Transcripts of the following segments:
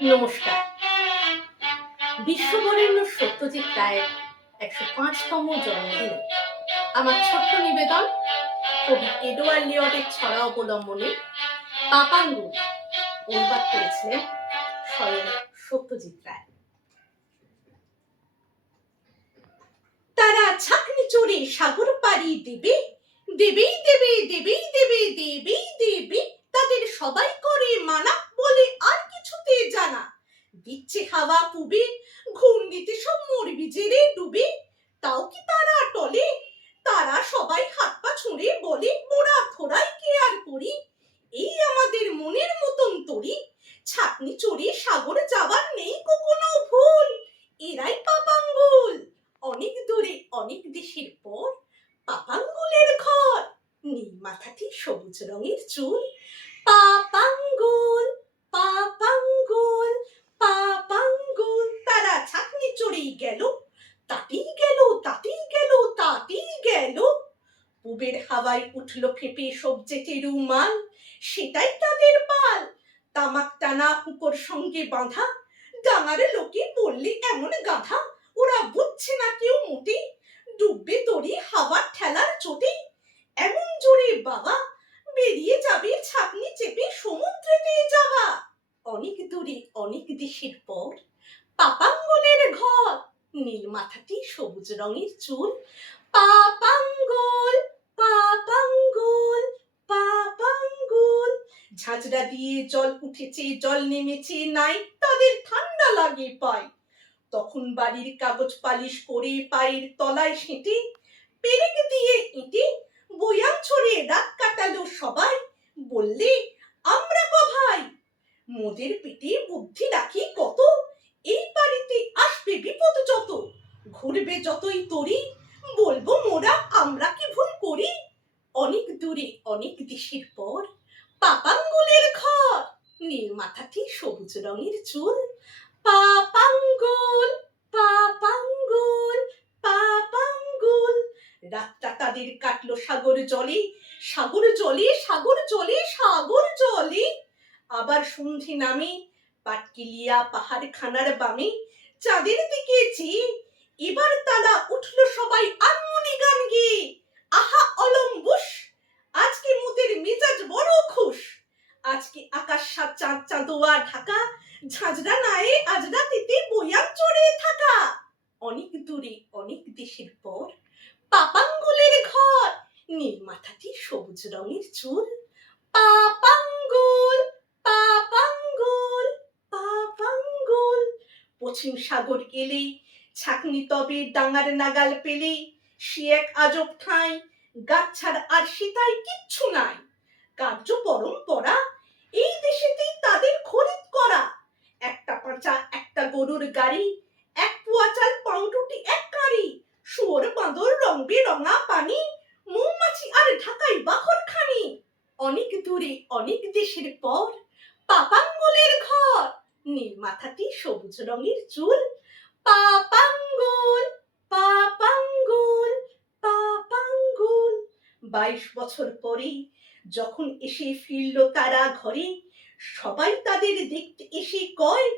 নমস্কার। বিশ্ববরেণ্য সত্যজিৎ রায়ের ১০৫তম জন্মদিনে আমার ছোট্ট নিবেদন কবি এডওয়ার্ড লিওটের ছড়া অবলম্বনে পাপাঙ্গুল অনুবাদ করেছিলেন স্বয়ং সত্যজিৎ রায়। তারা ছাকনি চড়ে সাগর পাড়ি দেবে, দেবেই দেবে, দেবেই দেবে, দেবেই দেবে, তাদের সবাই করে মানা, বলে আর কিছুতে জানা। দিচ্ছে হাওয়া পুবে, ঘূর্ণিতে সব মরবি জেরে ডুবে, তাও কি তারা টলে? তারা সবাই হাত পা ছুঁড়ে বলে, মোরা থোড়াই কে আর করি, এই আমাদের মনের মতন তরি। ছাকনি চড়ে সাগর যাবার নেই কোনো ভুল, এরাই পাপাঙ্গুল। অনেক দূরে অনেক দেশের পর পাপাঙ্গুলের ঘর, নীল মাথাটি সবুজ রঙের চুল। পাপাঙ্গুল, পাপাঙ্গুল, পাপাঙ্গুল, তারা ছাকনি চড়েই গেল, তাতেই গেল, তাতেই গেল, তাতেই গেল। পুবের হাওয়ায় উঠল ফেঁপে সব জেটে রুমাল, সেটাই তাদের পাল। তামাক টানা হুকোর সঙ্গে বাঁধা, ডাঙার লোকে বললে এমন গাধা, ওরা বুঝছে না কেউ মোটে, ডুববে তরি হাওয়ার ঠেলার চোটে। এমন জোরে বাবা, বেরিয়ে যাবে ছাকনি চেপে সমুদ্রেতে যাওয়া। অনেক দূরে অনেক দেশের পর পাপাঙ্গুলের ঘর, নীল মাথাটি সবুজ রঙের চুল। পাপাঙ্গুল, পাপাঙ্গুল, পাপাঙ্গুল, ঝাঁঝরা দিয়ে জল উঠেছে জল নেমেছে নাই, তাদের ঠান্ডা লাগে পায়। তখন বাড়ির কাগজ পালিশ করে পায়ের তলায় সেঁটে, পেরেক দিয়ে ইঁটে বয়াম ছড়ে রাত কাটালো সবাই, বললে আমরা ক ভাই, মোদের পেটে বুদ্ধি রাখি কত, এই বাড়িতে আসবে বিপদ যত, ঘুরবে যতই তরি, বলবো মোরা আমরা কি ভুল করি। অনেক দূরে অনেক দেশের পর পাপাঙ্গুলের ঘর, নীল মাথাটি সবুজ রঙের চুল। পাপাঙ্গুল, পাপাঙ্গুল, পাপাঙ্গুল, রাতটা তাদের কাটলো সাগর জলে, সাগর জলে, সাগর জলে, সাগর জলে। আবার সন্ধে নামে পাটকিলিয়া পাহাড় খানার বামে, চাঁদের দিকে চেয়ে এবার তারা উঠল সবাই আনমনি গান গেয়ে। আহা অলম্বুস, আজকে মোদের মেজাজ বড় খুশ, আজকে আকাশ সাত চাঁদ চাঁদোয়া ঢাকা, ঝাঁঝরা নায়ে আজ রাতিতে বয়াম চড়ে থাকা। অনেক দূরে অনেক দেশের পর পাপাঙ্গুলের ঘর, নীল মাথাটি সবুজ রঙের চুল। পাপাঙ্গুল, পাপাঙ্গুল, পাপাঙ্গুল, পশ্চিম সাগর এলে ছাকনি তবে ডাঙার নাগাল পেলে, সে এক আজব ঠাঁই, গাছ ছাড় আর সেটাই কিচ্ছু নাই। কার্য পরম্পরা এই দেশেতেই তাদের খরিদ করা, একটা পাঁচা একটা গরুর গাড়ি, এক পোয়া চাল পাউরুটি এক কাঁড়ি, শুয়োর বাঁদর রং বেরঙা পানি, মৌমাছি আর ঢাকাই বাহর খানি। অনেক দূরে অনেক দেশের পর পাপাঙ্গুলের ঘর, নীল মাথাটি সবুজ রঙের চুল। পাপাঙ্গুল, পাপাঙ্গুল, পাপাঙ্গুল, ২২ বছর পরে যখন এসে ফিরল তারা ঘরে, সবাই তাদের দেখতে এসে কয়,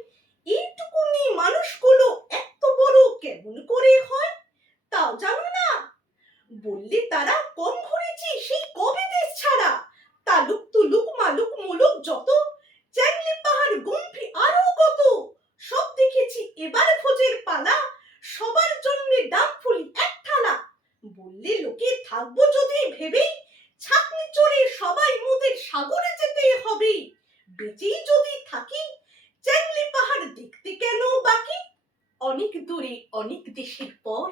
এইটুকুনি মানুষগুলো এত বড় কেমন করে হয়, তাও জানো না? বললে তারা কম ঘুরেছি সেই কবে দেশ ছাড়া, তালুক তুলুক মালুক মুলুক যত, চ্যাংলি পাহাড় গুম্ফি আরো কত, সব দেখেছি এবার ভোজের পালা, সবার জন্য ডামফুলি এক থালা। বললে লোকে থাকবো যদি ভেবেই, ছাকনি চড়ে সবাই মোদের সাগরে যেতে হবে, বেঁচেই যদি থাকি চ্যাংলি পাহাড় দেখতে কেন বাকি। অনেক দূরে অনেক দেশের পর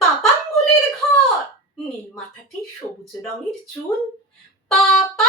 পাপাঙ্গুলের ঘর, নীল মাথাটি সবুজ রঙের চুল। পাপা